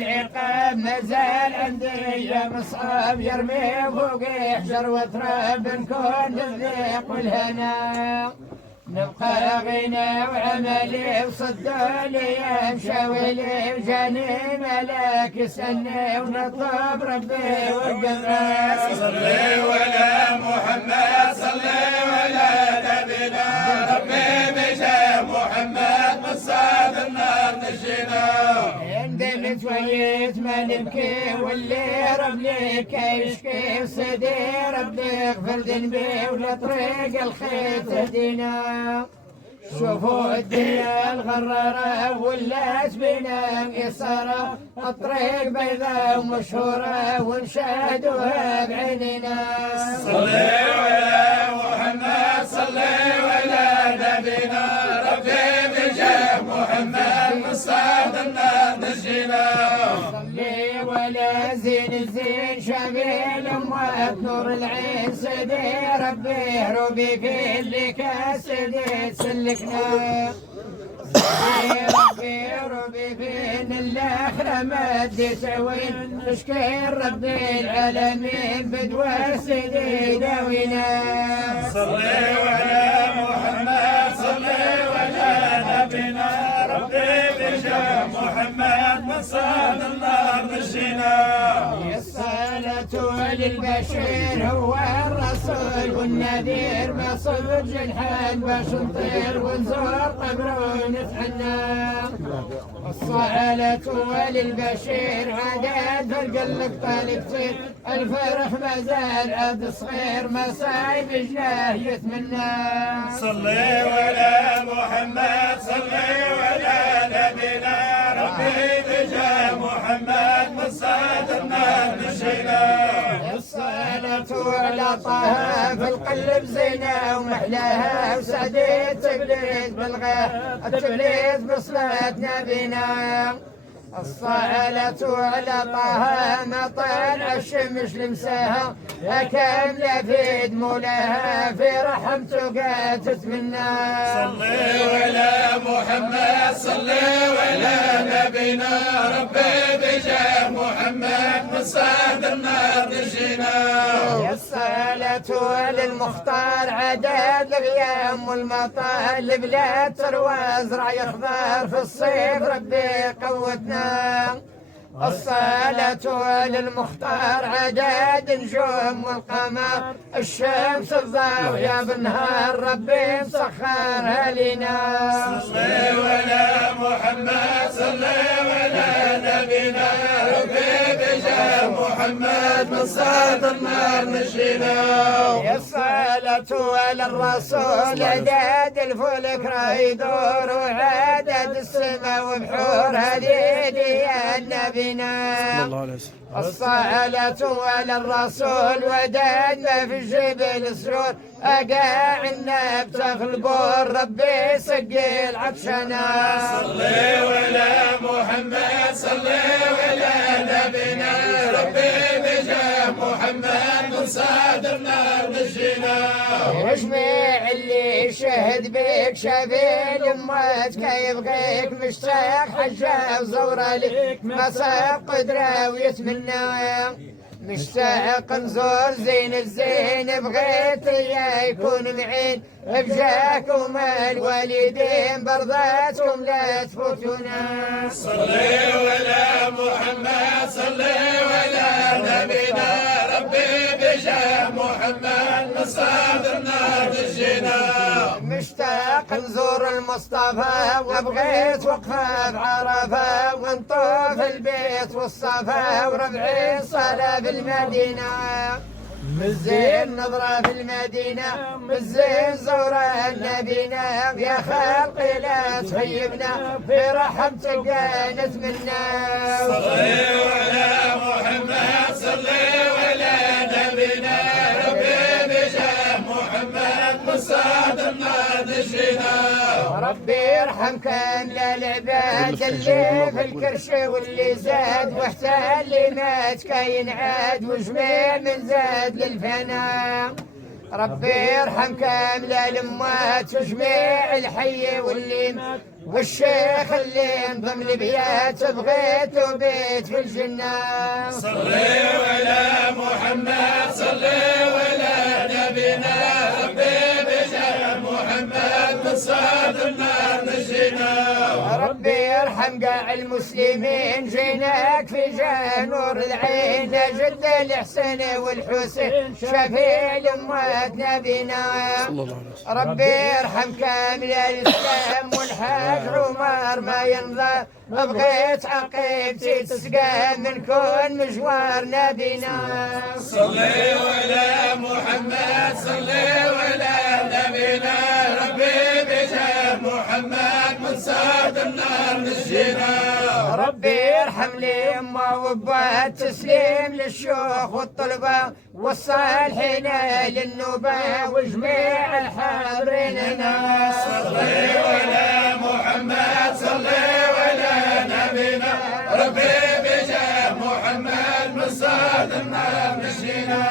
والعقاب مازال عندي مصعب يرمي فوقي حجر وتراب نكون الذيق والهنا نبقى غنى وعملي وصدولي مشاويلي وجاني ملاك يسألني ونطلب ربي والقمر صلي ولا محمد صلي ولا نبينا ربي بجاه محمد من صاد النار نجينا اندمت ويت ما نبكي واللي رب ليك يشكي سيدي ربي اغفر ذنبي ولا طريق الخير تهدينا شوفوا الدنيا الغرارة ولات بنا ميسرة الطريق بيضاء ومشهورة ونشاهدوها بعيننا صلي ولا محمد صلي ولا نبينا ربي بجاه محمد من صاد النار نجينا صلي ولا زين الزين شامل اموات نور العين سيدي ربي هروبي في اللي كاسدي سلكنا سيدي ربي هروبي فين الاخره ما اديت وين تشكي ربي العالمين بدوى سيدي داوينا صلي ولا محمد صلي ولا نبينا ربي بجاه محمد من صاد النار نجينا الصلاة للبشير هو الرسول والنذير ما صدق جنحان باش نطير ونزور قبره ونتحنى الصلاة للبشير عادات فرق طالب تصير الفرح ما زال عاد صغير مصايب جاه يتمنى صلي ولا محمد صلي ولا نبينا ربي بجاه محمد من صاد النار نجينا الصلاة على طه في القلب زينة ومحلاها وسعدي تبليد بالغاه التبليد بصلاة نبينا الصلاة على طه ما طالع الشمس لمساها كاملة في دمولها في رحمته قد تتمنى صلي ولا محمد صلي ولا نبينا ربي بجاه محمد من صاد النار نجينا الصلاة للمختار عدد الغيام والمطالب لا تروى زرع يخضر في الصيف ربي قوتنا الصلاة للمختار عدد نجوم والقمر الشمس الضاوية بالنهار ربي مسخرها لنا صلي ولا محمد صلي ولا نبينا ربي بجاه محمد من صاد النار نجينا الصلاة للرسول عدد الفلك راه يدور وعدد السماء وبحور هذه ديان نبينا الصلاة على الرسول وداد ما في الجبل سرور أقاع النبتة في البور ربي سقي العطشنا صلي ولا محمد صلي ولا نبينا ربي بجاه محمد من صاد النار نجينا وجميع اللي شهد بك شافي لماتك يبغيك مشتاق حجة وزورة لك ما صاب قدرة ويتمنى مشتاق نزور زين الزين بغيت يكون معين بجاكم الوالدين برضاتكم لا تفوتونا صلي ولا محمد صلي ولا نبينا ربي بجاه محمد من صاد النار نجينا مشتاق نزور المصطفى وبغيت وقفة بعرفة ونطوف البيت والصفا وربعي صلاة بالمدينة مزين نظرة في المدينة مزين زورة نبينا يا خلقي لا تخيبنا في رحمتك نتمنى صلي ولا محمد صلي ولا نبينا ربي بجاه محمد من صاد النار نجينا ربي يرحم كامل العباد اللي في الكرش واللي زاد وحتى اللي مات كاين عاد وجميع من زاد للفناء ربي يرحم كامل الأموات وجميع الحي واللي مات، والشيخ اللي انضم لبيات بغيت وبيت في الجنة. صلي على محمد صلي على نبينا ربي بجاه محمد من صاد النار نجينا. ربي يرحم قاع المسلمين جيناك في جاه نور العين جد الحسين والحسين شفيع الأموات نبينا. ربي يرحم كامل الإسلام والحاج عمر ما ينظر بغيت عقيبتي تسقى من كون مجوار نبينا. صلي على محمد صلي على نبينا ربي بجاه محمد من صاد النار نجينا. ربي يرحم لي أمه وأبوها تسليم للشيوخ والطلبة والصالحين للنوبة وجميع الحاضرين هنا. صلي على محمد صلي على نبينا ربي بجاه محمد من صاد النار نجينا.